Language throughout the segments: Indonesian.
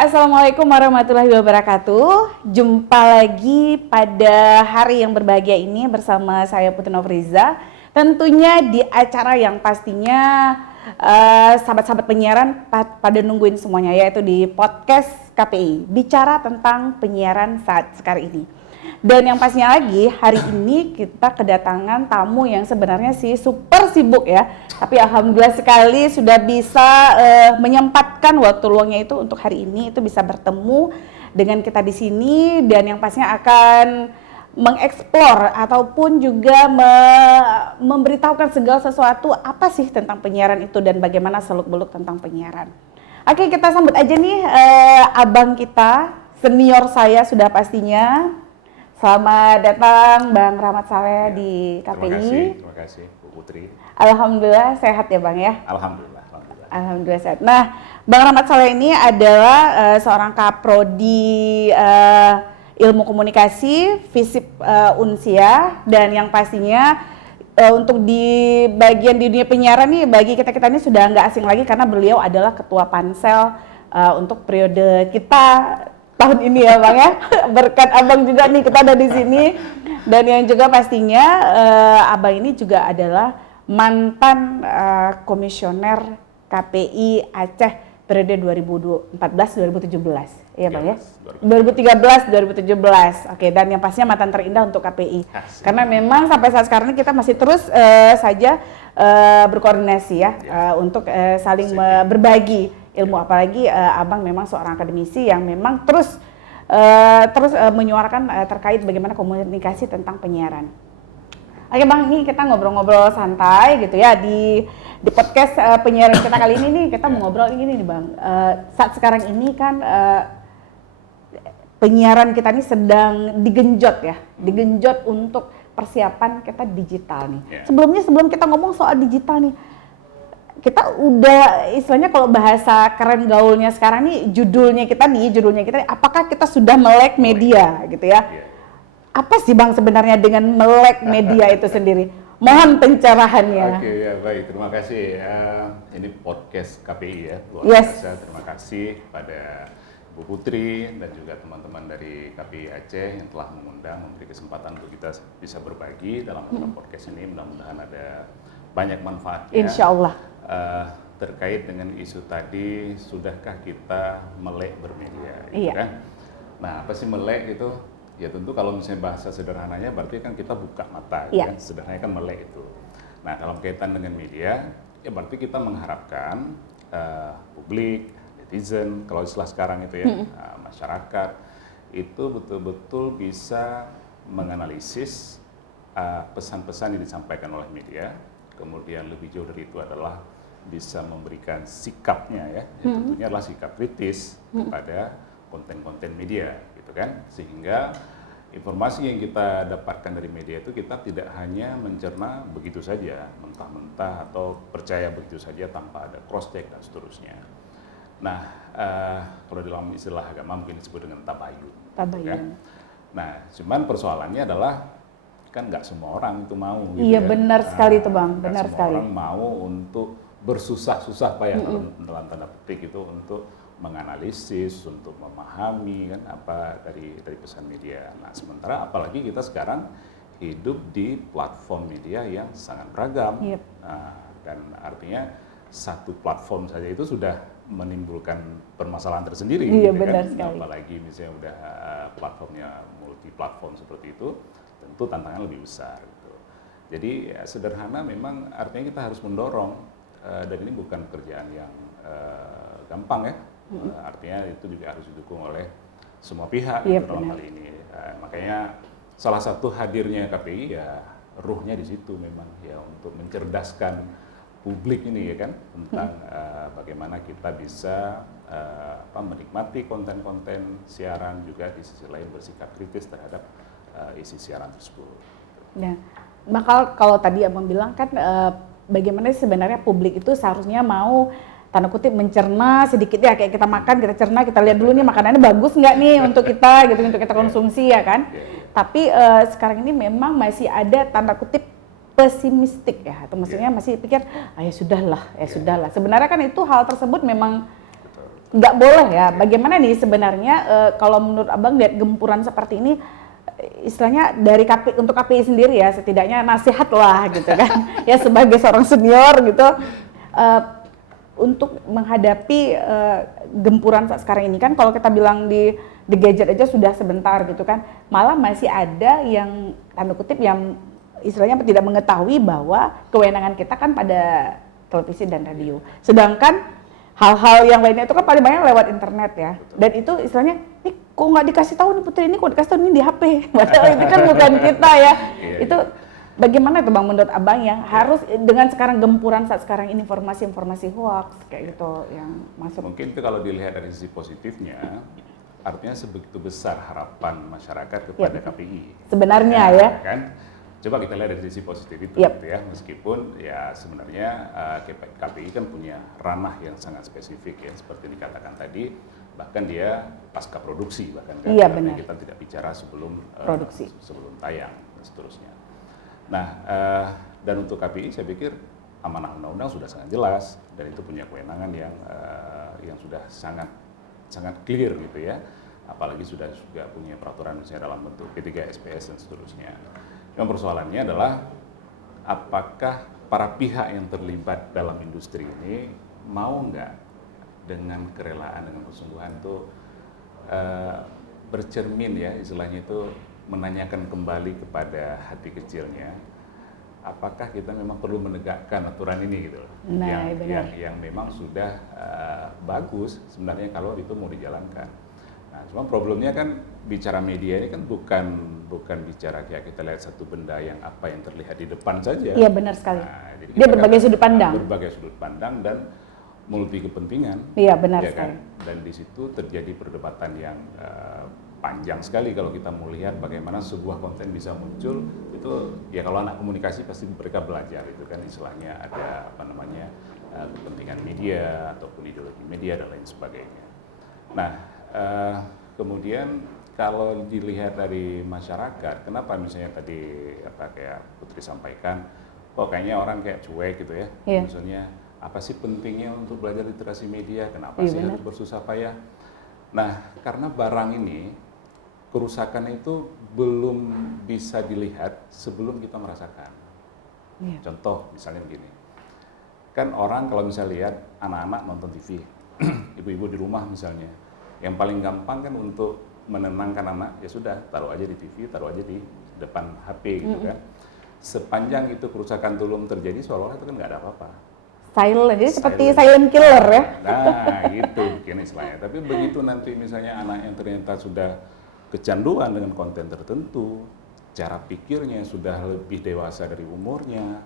Assalamualaikum warahmatullahi wabarakatuh. Jumpa lagi pada hari yang berbahagia ini bersama saya Putri Novriza. Tentunya di acara yang pastinya sahabat-sahabat penyiaran pada nungguin semuanya, yaitu di podcast KPI. Bicara tentang penyiaran saat sekarang ini. Dan yang pastinya lagi, hari ini kita kedatangan tamu yang sebenarnya sih super sibuk ya. Tapi alhamdulillah sekali sudah bisa menyempatkan waktu luangnya itu untuk hari ini itu bisa bertemu dengan kita di sini, dan yang pastinya akan mengeksplor ataupun juga memberitahukan segala sesuatu apa sih tentang penyiaran itu dan bagaimana seluk-beluk tentang penyiaran. Oke, kita sambut aja nih abang kita, senior saya sudah pastinya. Selamat datang Bang Rahmat Saleh di KPI. Terima kasih Bu Putri. Alhamdulillah sehat ya Bang ya? Alhamdulillah Sehat. Nah, Bang Rahmat Saleh ini adalah seorang kaprodi ilmu komunikasi, FISIP Unsia, dan yang pastinya untuk di bagian di dunia penyiaran nih bagi kita ini sudah nggak asing lagi karena beliau adalah ketua pansel untuk periode kita tahun ini ya Bang ya. Berkat Abang juga nih kita ada di sini, dan yang juga pastinya Abang ini juga adalah mantan komisioner KPI Aceh periode 2014-2017 ya Bang ya. 2013-2017. Oke, dan yang pastinya mantan terindah untuk KPI. Karena memang sampai saat sekarang ini kita masih terus saja berkoordinasi ya, untuk saling berbagi ilmu, apalagi Abang memang seorang akademisi yang memang terus menyuarakan terkait bagaimana komunikasi tentang penyiaran. Oke Bang, ini kita ngobrol-ngobrol santai gitu ya di podcast penyiaran kita kali ini nih, kita mau ngobrol ini nih Bang. Saat sekarang ini kan penyiaran kita ini sedang digenjot untuk persiapan kita digital nih. Sebelum kita ngomong soal digital nih, kita udah istilahnya kalau bahasa keren gaulnya sekarang nih judulnya kita apakah kita sudah melek media gitu ya? Apa sih Bang sebenarnya dengan melek media itu sendiri? Mohon pencerahannya. Oke ya, baik, terima kasih. Ini podcast KPI ya, luar biasa. Terima kasih kepada Bu Putri dan juga teman-teman dari KPI Aceh yang telah mengundang, memberi kesempatan untuk kita bisa berbagi dalam acara podcast ini. Mudah-mudahan ada banyak manfaatnya. Insya Allah. Terkait dengan isu tadi, sudahkah kita melek bermedia? Iya. Kan? Nah, apa sih melek itu? Ya tentu kalau misalnya bahasa sederhananya berarti kan kita buka mata, iya. Kan? Sederhananya kan melek itu. Nah, dalam kaitan dengan media, ya berarti kita mengharapkan publik, netizen, kalau istilah sekarang itu ya, masyarakat itu betul-betul bisa menganalisis pesan-pesan yang disampaikan oleh media. Kemudian lebih jauh dari itu adalah bisa memberikan sikapnya ya, tentunya adalah sikap kritis pada konten-konten media gitu kan, sehingga informasi yang kita dapatkan dari media itu kita tidak hanya mencerna begitu saja, mentah-mentah atau percaya begitu saja tanpa ada cross check dan seterusnya. Nah, kalau dalam istilah agama mungkin disebut dengan tabayun. Kan? Nah, cuman persoalannya adalah kan nggak semua orang itu mau gitu. Iya, benar sekali itu Bang, benar sekali. Orang mau untuk bersusah-susah payah dalam tanda petik itu untuk menganalisis, untuk memahami kan apa dari pesan media. Nah, sementara apalagi kita sekarang hidup di platform media yang sangat beragam. Yep. Nah, dan artinya satu platform saja itu sudah menimbulkan permasalahan tersendiri. Iya, gitu benar kan? sekali. Apalagi misalnya udah platformnya multi platform seperti itu, tentu tantangan lebih besar. Gitu. Jadi ya, sederhana memang artinya kita harus mendorong, dan ini bukan pekerjaan yang gampang ya. Artinya itu juga harus didukung oleh semua pihak gitu, dalam hal ini. Makanya salah satu hadirnya KPI ya ruhnya di situ memang ya untuk mencerdaskan publik ini ya kan tentang bagaimana kita bisa menikmati konten-konten siaran, juga di sisi lain bersikap kritis terhadap isi siaran tersebut. Nah, maka kalau tadi Abang bilang kan bagaimana sebenarnya publik itu seharusnya mau tanda kutip mencerna sedikit ya, kayak kita makan, kita cerna, kita lihat dulu nih makanannya bagus nggak nih untuk kita gitu, untuk kita konsumsi ya kan. Tapi sekarang ini memang masih ada tanda kutip pesimistik ya, atau maksudnya masih pikir, ya sudahlah. Sebenarnya kan itu hal tersebut memang nggak boleh ya. Bagaimana nih sebenarnya kalau menurut Abang lihat gempuran seperti ini, istilahnya dari untuk KPI sendiri ya, setidaknya nasihat lah gitu kan, ya sebagai seorang senior gitu, untuk menghadapi gempuran saat sekarang ini kan, kalau kita bilang di gadget aja sudah sebentar gitu kan, malah masih ada yang tanda kutip yang istilahnya tidak mengetahui bahwa kewenangan kita kan pada televisi dan radio. Sedangkan hal-hal yang lainnya itu kan paling banyak lewat internet ya. Dan itu istilahnya, nih kok nggak dikasih tahu nih Putri, ini kok dikasih tahu ini di HP. Padahal itu kan bukan kita ya. Itu bagaimana tuh Bang menurut Abang yang harus dengan sekarang gempuran saat sekarang ini informasi-informasi hoax kayak gitu yang masuk. Mungkin itu kalau dilihat dari sisi positifnya, artinya sebegitu besar harapan masyarakat kepada KPI. Sebenarnya ya. Kan? Coba kita lihat dari sisi positif itu gitu ya, meskipun ya sebenarnya KPI kan punya ranah yang sangat spesifik ya, seperti dikatakan tadi, bahkan dia pasca produksi bahkan kan, benar. Kita tidak bicara sebelum produksi, sebelum tayang dan seterusnya. Nah, dan untuk KPI saya pikir amanah undang-undang sudah sangat jelas dan itu punya kewenangan yang sudah sangat clear gitu ya, apalagi sudah juga punya peraturan misalnya dalam bentuk P3 SPS dan seterusnya. Yang persoalannya adalah apakah para pihak yang terlibat dalam industri ini mau nggak dengan kerelaan, dengan kesungguhan itu bercermin ya, istilahnya itu menanyakan kembali kepada hati kecilnya, apakah kita memang perlu menegakkan aturan ini gitu loh, yang memang sudah bagus sebenarnya kalau itu mau dijalankan. Nah, cuma problemnya kan bicara media ini kan bukan bicara kayak kita lihat satu benda yang apa yang terlihat di depan saja. Iya benar sekali. Nah, jadi dia berbagai sudut pandang. Berbagai sudut pandang dan multi kepentingan. Iya benar Kan? sekali. Dan di situ terjadi perdebatan yang panjang sekali kalau kita mau lihat bagaimana sebuah konten bisa muncul. Itu ya kalau anak komunikasi pasti mereka belajar itu kan, istilahnya ada apa namanya kepentingan media ataupun ideologi media dan lain sebagainya. Nah, kemudian kalau dilihat dari masyarakat, kenapa misalnya tadi kayak Putri sampaikan, kok kayaknya orang kayak cuek gitu ya, maksudnya apa sih pentingnya untuk belajar literasi media, kenapa sih harus bersusah payah? Nah, karena barang ini kerusakan itu belum bisa dilihat sebelum kita merasakan. Contoh misalnya begini, kan orang kalau misalnya lihat anak-anak nonton TV, ibu-ibu di rumah misalnya, yang paling gampang kan untuk menenangkan anak, ya sudah taruh aja di TV, taruh aja di depan HP gitu kan. Sepanjang itu kerusakan belum terjadi, seolah-olah itu kan nggak ada apa-apa. Silent, jadi seperti silent killer ya. Nah gitu mungkin istilahnya. Tapi begitu nanti misalnya anak yang ternyata sudah kecanduan dengan konten tertentu, cara pikirnya sudah lebih dewasa dari umurnya,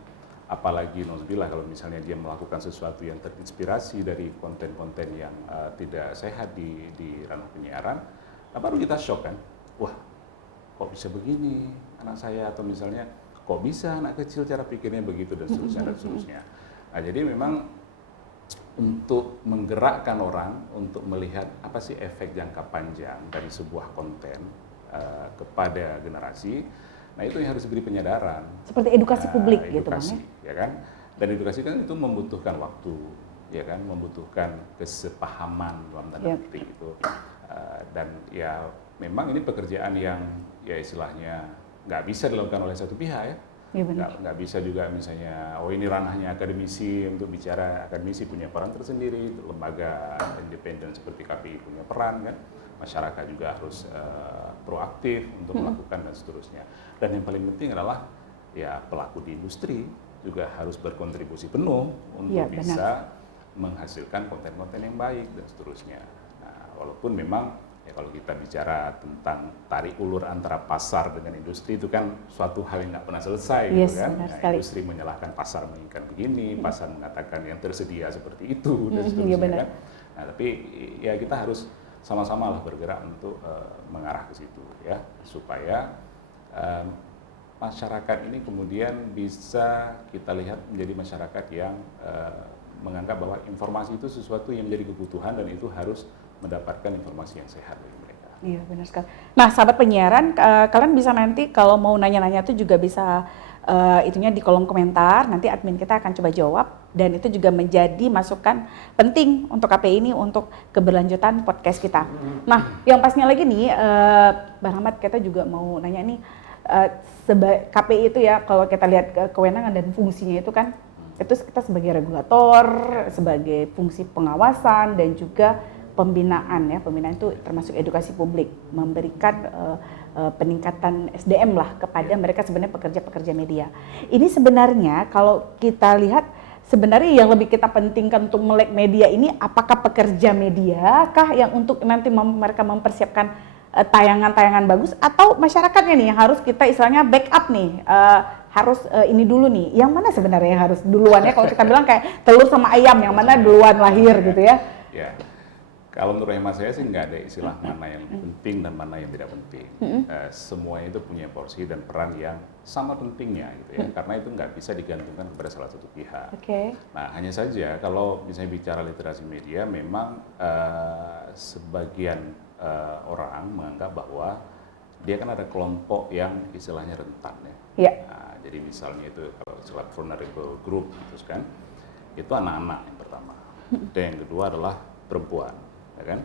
apalagi nauzubillah kalau misalnya dia melakukan sesuatu yang terinspirasi dari konten-konten yang tidak sehat di ranah penyiaran, baru kita shock kan, wah kok bisa begini anak saya, atau misalnya kok bisa anak kecil cara pikirnya begitu dan seterusnya dan seterusnya. Nah jadi memang untuk menggerakkan orang untuk melihat apa sih efek jangka panjang dari sebuah konten kepada generasi, nah itu yang harus diberi penyadaran. Seperti edukasi publik edukasi, gitu Bang ya kan? Dan edukasi kan itu membutuhkan waktu, ya kan? Membutuhkan kesepahaman dalam tanda petik itu. Dan ya memang ini pekerjaan yang ya istilahnya nggak bisa dilakukan oleh satu pihak ya. Nggak bisa juga misalnya, oh ini ranahnya akademisi, untuk bicara akademisi punya peran tersendiri, lembaga independen seperti KPI punya peran kan, masyarakat juga harus proaktif untuk melakukan dan seterusnya. Dan yang paling penting adalah ya pelaku di industri juga harus berkontribusi penuh untuk bisa menghasilkan konten-konten yang baik dan seterusnya. Nah, walaupun memang ya kalau kita bicara tentang tarik ulur antara pasar dengan industri itu kan suatu hal yang nggak pernah selesai gitu kan. Nah, industri menyalahkan pasar menginginkan begini, pasar mengatakan yang tersedia seperti itu dan seterusnya kan. Nah, tapi ya kita harus sama-sama lah bergerak untuk mengarah ke situ ya, supaya masyarakat ini kemudian bisa kita lihat menjadi masyarakat yang menganggap bahwa informasi itu sesuatu yang menjadi kebutuhan dan itu harus mendapatkan informasi yang sehat dari mereka. Iya benar sekali. Nah sahabat penyiaran, kalian bisa nanti kalau mau nanya-nanya itu juga bisa itunya di kolom komentar, nanti admin kita akan coba jawab, dan itu juga menjadi masukan penting untuk KPI ini untuk keberlanjutan podcast kita. Nah, yang pastinya lagi nih, Bang Ahmad, kita juga mau nanya nih, KPI itu ya, kalau kita lihat kewenangan dan fungsinya itu kan, itu kita sebagai regulator, sebagai fungsi pengawasan dan juga pembinaan ya. Pembinaan itu termasuk edukasi publik, memberikan peningkatan SDM lah kepada mereka sebenarnya pekerja-pekerja media. Ini sebenarnya kalau kita lihat sebenarnya yang lebih kita pentingkan untuk melek media ini, apakah pekerja media kah yang untuk nanti mereka mempersiapkan tayangan-tayangan bagus, atau masyarakatnya nih yang harus kita istilahnya backup nih, harus ini dulu nih, yang mana sebenarnya yang harus duluan ya, kalau kita bilang kayak telur sama ayam, yang mana duluan lahir gitu ya? Ya, kalau menurut hemat saya sih nggak ada istilah mana yang penting dan mana yang tidak penting. Semuanya itu punya porsi dan peran yang sama pentingnya gitu ya, karena itu nggak bisa digantungkan kepada salah satu pihak. Nah, hanya saja kalau misalnya bicara literasi media, memang sebagian orang menganggap bahwa dia kan ada kelompok yang istilahnya rentan ya. Nah, jadi misalnya itu kalau istilah vulnerable group gitu kan, itu anak-anak yang pertama. Dan yang kedua adalah perempuan, ya kan?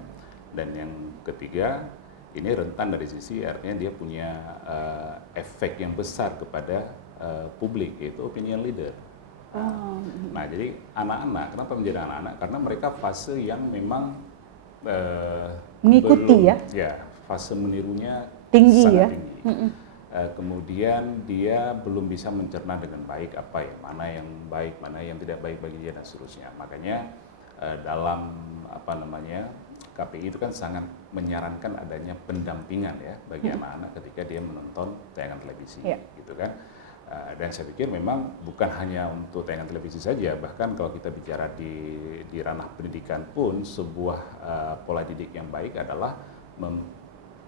Dan yang ketiga ini rentan dari sisi artinya dia punya efek yang besar kepada publik, yaitu opinion leader. Nah, jadi anak-anak, kenapa menjadi anak-anak? Karena mereka fase yang memang mengikuti belum, ya, fase menirunya tinggi sangat ya. Tinggi. Kemudian dia belum bisa mencerna dengan baik apa ya, mana yang baik, mana yang tidak baik bagi dia dan seterusnya. Makanya dalam apa namanya KPI itu kan sangat menyarankan adanya pendampingan ya bagi anak-anak ketika dia menonton tayangan televisi, gitu kan. Dan saya pikir memang bukan hanya untuk tayangan televisi saja, bahkan kalau kita bicara di ranah pendidikan pun sebuah pola didik yang baik adalah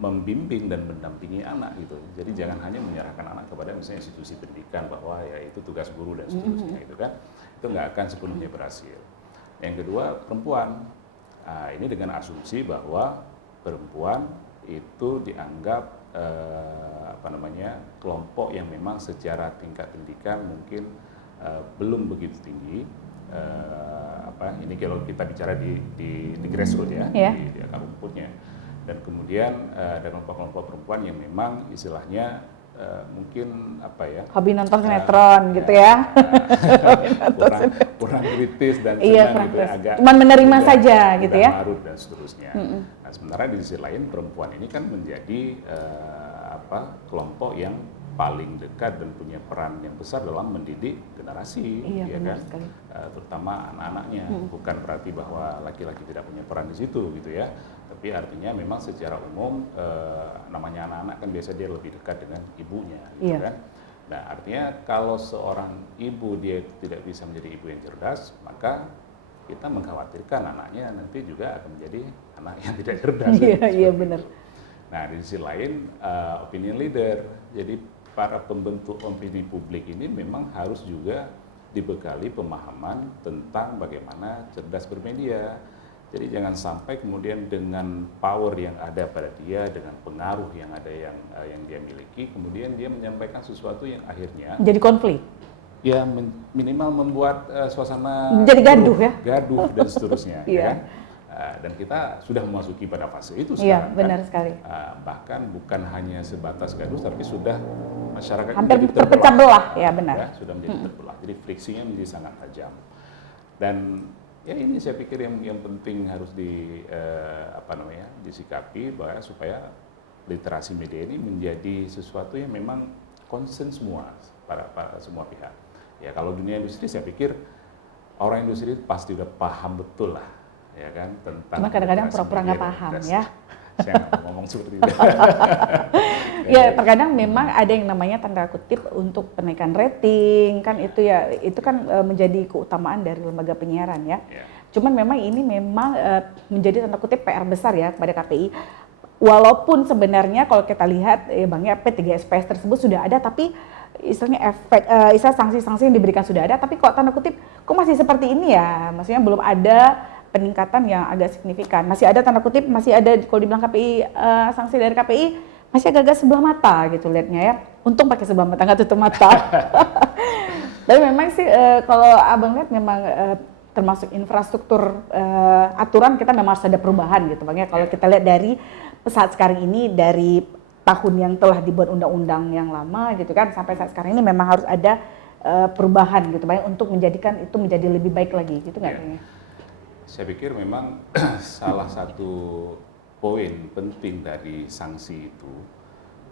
membimbing dan mendampingi anak gitu. Jadi jangan hanya menyerahkan anak kepada misalnya institusi pendidikan bahwa ya itu tugas guru dan seterusnya gitu kan. Itu nggak akan sepenuhnya berhasil. Yang kedua, perempuan. Ini dengan asumsi bahwa perempuan itu dianggap kelompok yang memang secara tingkat pendidikan mungkin belum begitu tinggi. Ini kalau kita bicara di grassroots ya, di akar rumputnya. Dan kemudian ada kelompok-kelompok perempuan yang memang istilahnya mungkin hobi nonton sinetron gitu ya. kurang kritis dan gitu, agak cuman menerima saja gitu ya, marut dan seterusnya. Nah, sementara di sisi lain perempuan ini kan menjadi kelompok yang paling dekat dan punya peran yang besar dalam mendidik generasi, ya kan, terutama anak-anaknya. Bukan berarti bahwa laki-laki tidak punya peran di situ gitu ya, tapi artinya memang secara umum namanya anak-anak kan biasa dia lebih dekat dengan ibunya gitu kan. Nah, artinya kalau seorang ibu dia tidak bisa menjadi ibu yang cerdas, maka kita mengkhawatirkan anaknya nanti juga akan menjadi anak yang tidak cerdas. Iya benar. Nah, di sisi lain opinion leader, jadi para pembentuk opini publik ini memang harus juga dibekali pemahaman tentang bagaimana cerdas bermedia. Jadi jangan sampai kemudian dengan power yang ada pada dia, dengan pengaruh yang ada yang dia miliki, kemudian dia menyampaikan sesuatu yang akhirnya jadi konflik. Ya minimal membuat suasana jadi gaduh ya. Gaduh dan seterusnya. Ya kan? Dan kita sudah memasuki pada fase itu sekarang. Iya, benar sekali. Bahkan bukan hanya sebatas gaduh, tapi sudah masyarakat hampir terpecah belah, ya benar. Ya, sudah menjadi terbelah. Jadi friksinya menjadi sangat tajam. Dan ya ini saya pikir yang penting harus disikapi bahwa supaya literasi media ini menjadi sesuatu yang memang concern semua para semua pihak. Ya kalau dunia industri saya pikir orang industri pasti udah paham betul lah, ya kan, tentang. Cuma kadang-kadang pura-pura nggak paham ya. Saya nggak ngomong seperti itu. Ya terkadang memang ada yang namanya tanda kutip untuk penaikan rating kan, itu kan menjadi keutamaan dari lembaga penyiaran ya. Cuman memang ini memang menjadi tanda kutip PR besar ya kepada KPI. Walaupun sebenarnya kalau kita lihat Bang ya, P3SPS tersebut sudah ada, tapi istilahnya sanksi-sanksi yang diberikan sudah ada, tapi kok tanda kutip kok masih seperti ini ya, maksudnya belum ada peningkatan yang agak signifikan. Masih ada tanda kutip, masih ada kalau dibilang KPI sanksi dari KPI masih agak-agak sebelah mata gitu lihatnya ya. untung pakai sebelah mata nggak tutup mata. Tapi memang sih kalau abang lihat memang termasuk infrastruktur aturan kita memang harus ada perubahan gitu bang ya. Kalau kita lihat dari saat sekarang ini dari tahun yang telah dibuat undang-undang yang lama gitu kan sampai saat sekarang ini memang harus ada perubahan gitu bang untuk menjadikan itu menjadi lebih baik lagi gitu nggak? Yeah. Saya pikir memang salah satu poin penting dari sanksi itu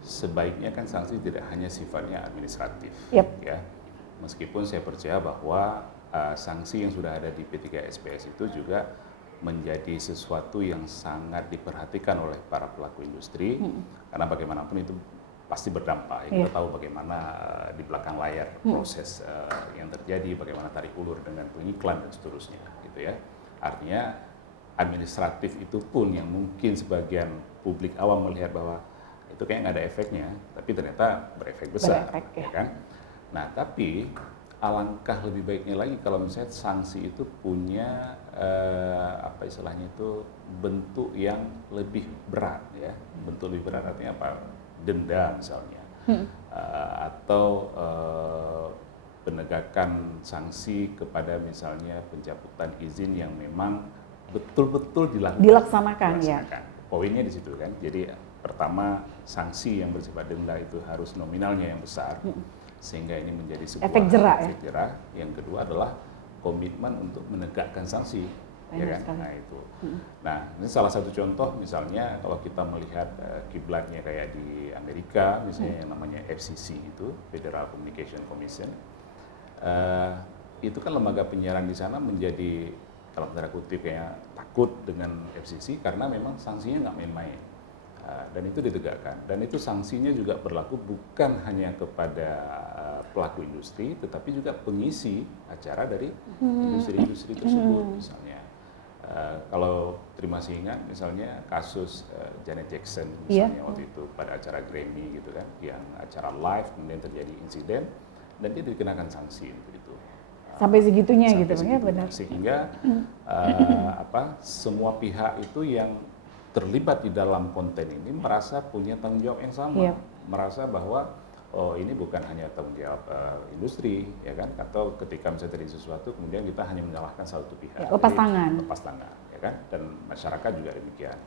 sebaiknya kan sanksi tidak hanya sifatnya administratif, ya. Meskipun saya percaya bahwa sanksi yang sudah ada di P3SPS itu juga menjadi sesuatu yang sangat diperhatikan oleh para pelaku industri, karena bagaimanapun itu pasti berdampak. Kita tahu bagaimana di belakang layar proses yang terjadi, bagaimana tarik ulur dengan pengiklan dan seterusnya, gitu ya. Artinya administratif itu pun yang mungkin sebagian publik awam melihat bahwa itu kayak nggak ada efeknya, tapi ternyata berefek besar, ya kan? Nah, tapi alangkah lebih baiknya lagi kalau misalnya sanksi itu punya apa istilahnya itu bentuk yang lebih berat, ya. Bentuk lebih berat artinya apa? Denda misalnya, atau penegakan sanksi kepada misalnya pencabutan izin yang memang betul-betul dilaksanakan. Ya. Poinnya di situ kan. Jadi pertama sanksi yang bersifat denda itu harus nominalnya yang besar, sehingga ini menjadi sebuah efek jerah. Yang kedua adalah komitmen untuk menegakkan sanksi. Ya kan? Nah itu. Nah ini salah satu contoh misalnya kalau kita melihat kiblatnya kayak di Amerika misalnya yang namanya FCC itu Federal Communication Commission, itu kan lembaga penyiaran di sana menjadi dalam tanda kutip kayak takut dengan FCC karena memang sanksinya nggak main-main. Dan itu ditegakkan. Dan itu sanksinya juga berlaku bukan hanya kepada pelaku industri, tetapi juga pengisi acara dari industri-industri tersebut. Misalnya, kalau terima masih ingat, misalnya kasus Janet Jackson, misalnya waktu itu pada acara Grammy gitu kan, yang acara live kemudian terjadi insiden dan dia dikenakan sanksi untuk itu. Sampai segitunya sampai gitu, segitunya. Benar. Sehingga semua pihak itu yang terlibat di dalam konten ini merasa punya tanggung jawab yang sama, merasa bahwa oh ini bukan hanya tanggung jawab industri, ya kan? Atau ketika misalnya terjadi sesuatu, kemudian kita hanya menyalahkan satu pihak. Lepas tangan, ya kan? Dan masyarakat juga demikian.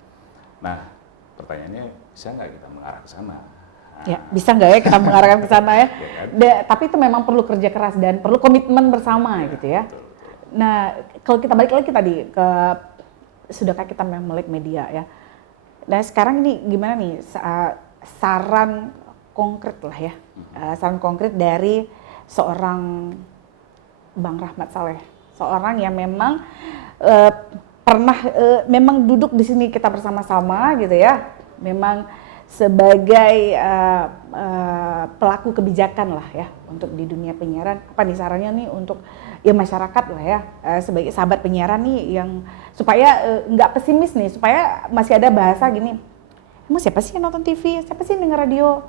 Nah, pertanyaannya bisa nggak kita mengarah ke sana? Ya, bisa nggak ya kita mengarahkan ke sana ya? Tapi itu memang perlu kerja keras dan perlu komitmen bersama gitu ya. Betul. Nah, kalau kita balik lagi tadi ke sudahkah kita melek media ya. Nah sekarang ini gimana nih saran konkret lah ya, saran konkret dari seorang Bang Rahmat Saleh, seorang yang memang pernah memang duduk di sini kita bersama-sama gitu ya, memang sebagai pelaku kebijakan lah ya untuk di dunia penyiaran. Apa nih sarannya nih untuk ya masyarakat lah ya sebagai sahabat penyiaran nih yang supaya nggak pesimis nih, supaya masih ada bahasa gini, emang siapa sih yang nonton TV, siapa sih yang denger radio,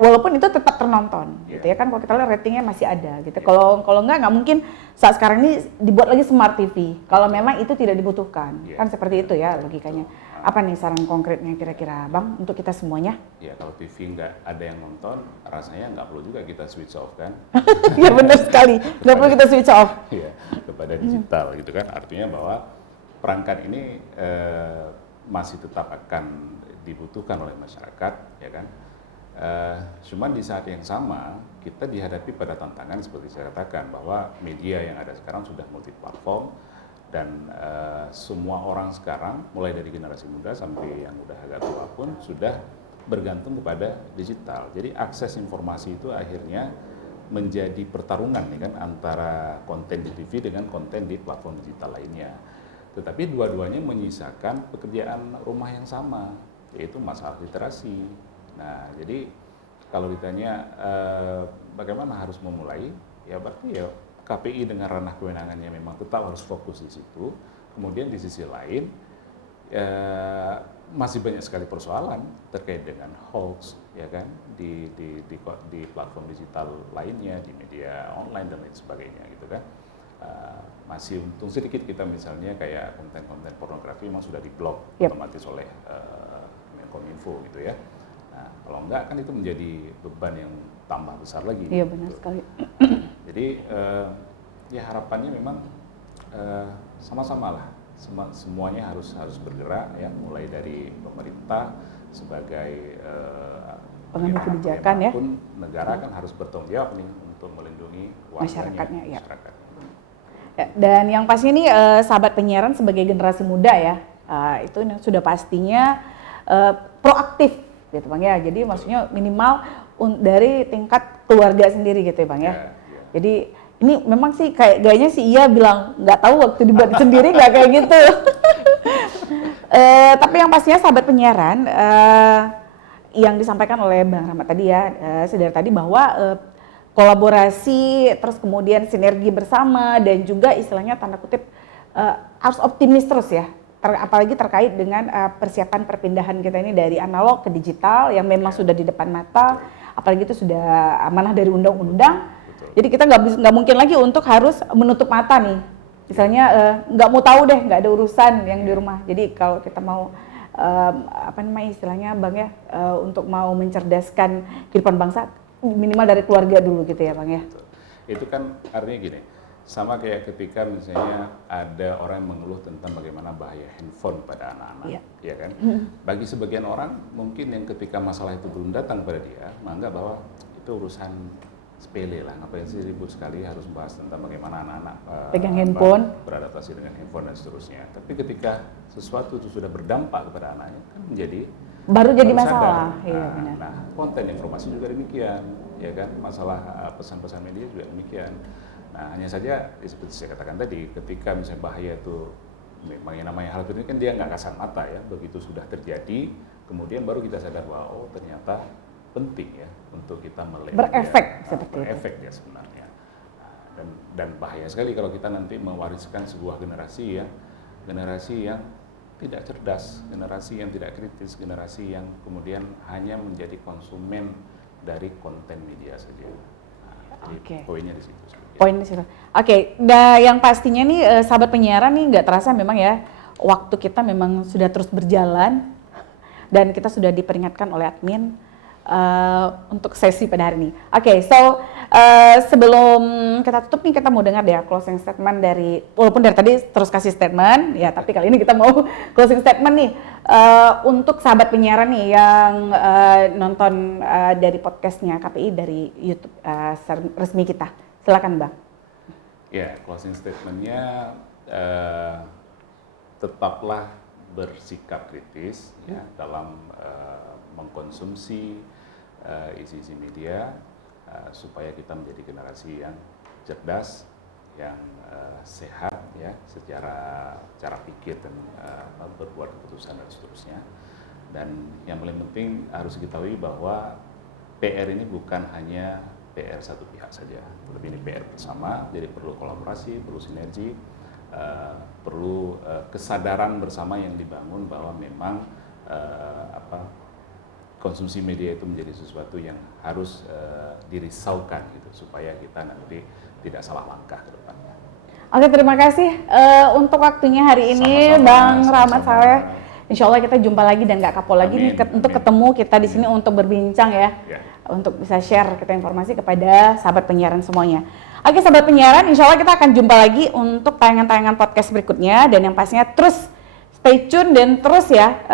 walaupun itu tetap ternonton gitu ya kan. Kalau kita lihat ratingnya masih ada gitu. Kalau nggak mungkin saat sekarang ini dibuat lagi smart TV kalau memang itu tidak dibutuhkan, kan seperti itu ya logikanya. Apa nih saran konkretnya kira-kira Bang untuk kita semuanya? Ya kalau TV nggak ada yang nonton, rasanya nggak perlu juga kita switch off kan? Ya benar sekali, nggak perlu kita switch off. Ya kepada digital gitu kan, artinya bahwa perangkat ini masih tetap akan dibutuhkan oleh masyarakat, ya kan? Cuman di saat yang sama kita dihadapi pada tantangan seperti saya katakan bahwa media yang ada sekarang sudah multi platform. Dan semua orang sekarang, mulai dari generasi muda sampai yang udah agak tua pun sudah bergantung kepada digital. Jadi akses informasi itu akhirnya menjadi pertarungan nih kan antara konten di TV dengan konten di platform digital lainnya. Tetapi dua-duanya menyisakan pekerjaan rumah yang sama, yaitu masalah literasi. Nah, jadi kalau ditanya bagaimana harus memulai, ya berarti ya KPI dengan ranah kewenangannya memang tetap harus fokus di situ. Kemudian di sisi lain masih banyak sekali persoalan terkait dengan hoax, ya kan, di platform digital lainnya, di media online dan lain sebagainya, gitu kan. Masih untung sedikit kita misalnya kayak konten-konten pornografi memang sudah diblok otomatis oleh Menkominfo, gitu ya. Nah, kalau enggak kan itu menjadi beban yang tambah besar lagi. Iya benar gitu. sekali. Jadi ya harapannya memang sama-sama lah, semuanya harus bergerak ya, mulai dari pemerintah sebagai Pengambil kebijakan ya. Negara kan harus bertanggung jawab nih untuk melindungi Masyarakatnya, ya. masyarakat. Ya, dan yang pasti ini sahabat penyiaran sebagai generasi muda ya, itu sudah pastinya proaktif gitu Bang ya. Jadi maksudnya minimal dari tingkat keluarga sendiri gitu ya Bang ya. Jadi ini memang sih kayak gayanya sih iya bilang nggak tahu waktu dibuat sendiri nggak kayak gitu. Tapi yang pastinya sahabat penyiaran yang disampaikan oleh Bang Rahmat tadi ya, sedari tadi bahwa kolaborasi terus kemudian sinergi bersama dan juga istilahnya tanda kutip harus optimis terus ya. Apalagi terkait dengan persiapan perpindahan kita ini dari analog ke digital yang memang sudah di depan mata, apalagi itu sudah amanah dari undang-undang. Jadi kita nggak mungkin lagi untuk harus menutup mata nih, misalnya nggak mau tahu deh, nggak ada urusan yang di rumah. Jadi kalau kita mau apa namanya istilahnya Bang ya, untuk mau mencerdaskan kehidupan bangsa, minimal dari keluarga dulu gitu ya Bang ya. Itu kan artinya gini, sama kayak ketika misalnya ada orang yang mengeluh tentang bagaimana bahaya handphone pada anak-anak, ya kan? Bagi sebagian orang mungkin yang ketika masalah itu belum datang pada dia, menganggap bahwa itu urusan sepele lah, ngapain sih ribut sekali harus bahas tentang bagaimana anak-anak pegang handphone, beradaptasi dengan handphone dan seterusnya. Tapi ketika sesuatu itu sudah berdampak kepada anaknya, kan baru jadi masalah. Nah, konten informasi juga demikian, ya kan? Masalah pesan-pesan media juga demikian. Nah, hanya saja seperti saya katakan tadi, ketika misalnya bahaya itu memang yang namanya hal ini kan dia nggak kasat mata ya, begitu sudah terjadi, kemudian baru kita sadar bahwa oh ternyata penting ya untuk kita melihat berefek seperti berefek ya sebenarnya. Dan bahaya sekali kalau kita nanti mewariskan sebuah generasi yang tidak cerdas, generasi yang tidak kritis, generasi yang kemudian hanya menjadi konsumen dari konten media saja. Jadi poinnya di situ. Poin di situ. Oke, nah yang pastinya nih sahabat penyiaran nih nggak terasa memang ya waktu kita memang sudah terus berjalan dan kita sudah diperingatkan oleh admin untuk sesi pada hari ini. Oke, so sebelum kita tutup nih kita mau dengar ya closing statement dari, walaupun dari tadi terus kasih statement ya, tapi kali ini kita mau closing statement nih untuk sahabat penyiaran nih yang nonton dari podcastnya KPI dari YouTube resmi kita. Silakan Bang. Ya, closing statementnya tetaplah bersikap kritis ya dalam mengkonsumsi isi-isi media supaya kita menjadi generasi yang cerdas, yang sehat ya secara cara pikir dan berbuat keputusan dan seterusnya. Dan yang paling penting harus diketahui bahwa PR ini bukan hanya PR satu pihak saja, tetapi ini PR bersama, jadi perlu kolaborasi, perlu sinergi, perlu kesadaran bersama yang dibangun bahwa memang konsumsi media itu menjadi sesuatu yang harus dirisaukan gitu supaya kita nanti tidak salah langkah ke depannya. Oke, terima kasih untuk waktunya hari ini Bang Rahmat Saleh. Insya Allah kita jumpa lagi dan nggak kapok lagi nih untuk ketemu kita di sini untuk berbincang ya, untuk bisa share kita informasi kepada sahabat penyiaran semuanya. Oke sahabat penyiaran, insya Allah kita akan jumpa lagi untuk tayangan-tayangan podcast berikutnya dan yang pastinya terus stay tune dan terus ya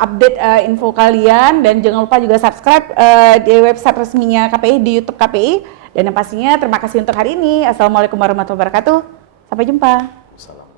update info kalian dan jangan lupa juga subscribe di website resminya KPI di YouTube KPI dan yang pastinya terima kasih untuk hari ini. Assalamualaikum warahmatullahi wabarakatuh. Sampai jumpa. Assalamualaikum.